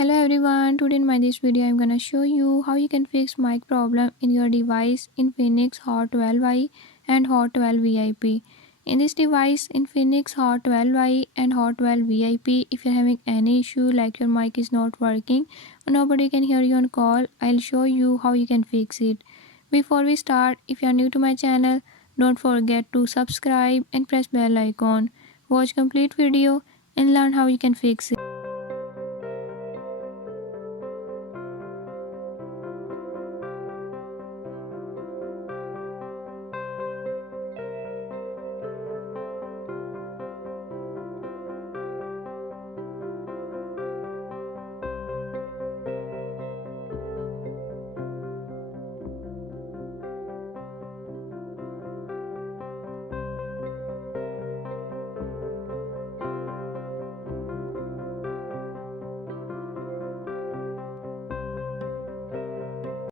Hello everyone, today in my this video I'm gonna show you how you can fix mic problem in your device Infinix Hot 12i and Hot 12 VIP. In this device Infinix Hot 12i and Hot 12 VIP, if you're having any issue like your mic is not working or nobody can hear you on call, I'll show you how you can fix it. Before we start, if you're new to my channel, don't forget to subscribe and press bell icon. Watch complete video and learn how you can fix it.